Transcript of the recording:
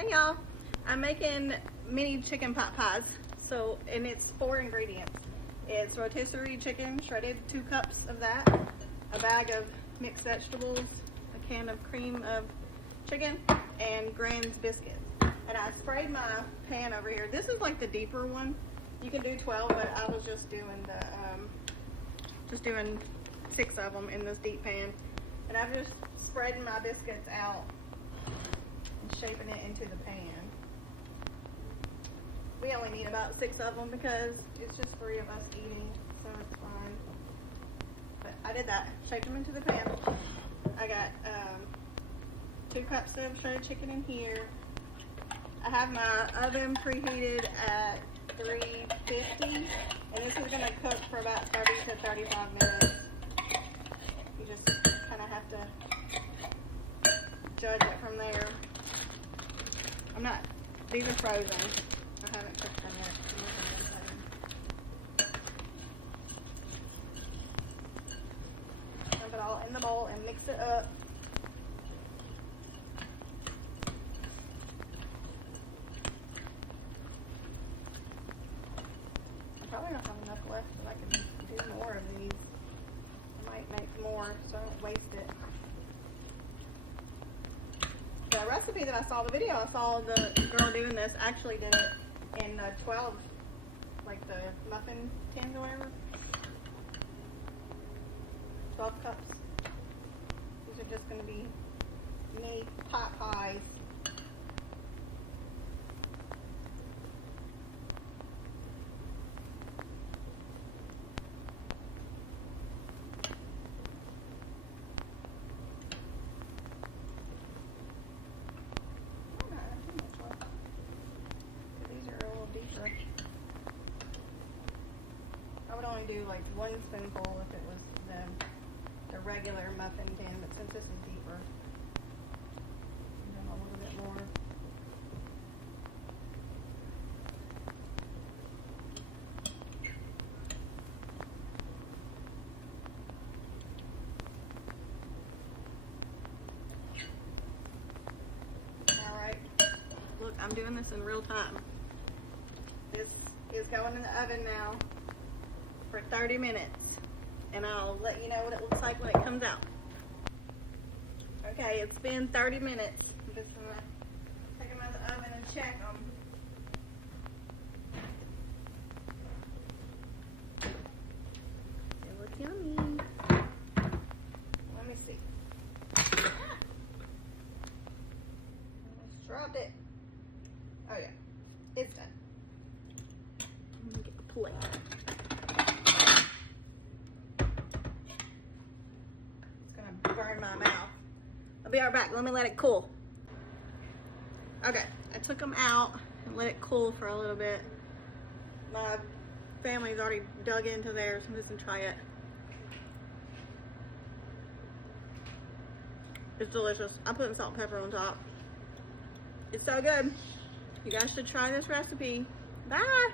Hey y'all, I'm making mini chicken pot pies. So, and it's 4 ingredients. It's rotisserie chicken, shredded 2 cups of that, a bag of mixed vegetables, a can of cream of chicken, and Grand's biscuits. And I sprayed my pan over here. This is like the deeper one. You can do 12, but I was just doing doing 6 of them in this deep pan. And I'm just spreading my biscuits out and shaping it into the pan. We only need about 6 of them because it's just 3 of us eating, so it's fine. But I did that, shaped them into the pan. I got 2 cups of shredded chicken in here. I have my oven preheated at 350, and this is gonna cook for about 30 to 35 minutes. You just kind of have to judge it from there. These are frozen. I haven't cooked them yet. Dump it all in the bowl and mix it up. I probably don't have enough left, but I can do more of these. I might make more so I don't waste it. The recipe that I saw, the video I saw the girl doing this actually did it in 12, like the muffin tins or whatever. 12 cups. These are just going to be mini pot pies. I would only do like 1 spoonful if it was the regular muffin tin, but since this is deeper, I'm doing a little bit more. Alright, look, I'm doing this in real time. This is going in the oven now for 30 minutes, and I'll let you know what it looks like when it comes out. Okay, it's been 30 minutes. I'm just gonna take them out of the oven and check them. They look yummy. Let me see. Almost dropped it. Oh yeah, it's done. Let me get the plate. Burn my mouth. I'll be right back. Let me let it cool. Okay, I took them out and let it cool for a little bit. My family's already dug into theirs. I'm just gonna try it. It's delicious. I'm putting salt and pepper on top. It's so good. You guys should try this recipe. Bye.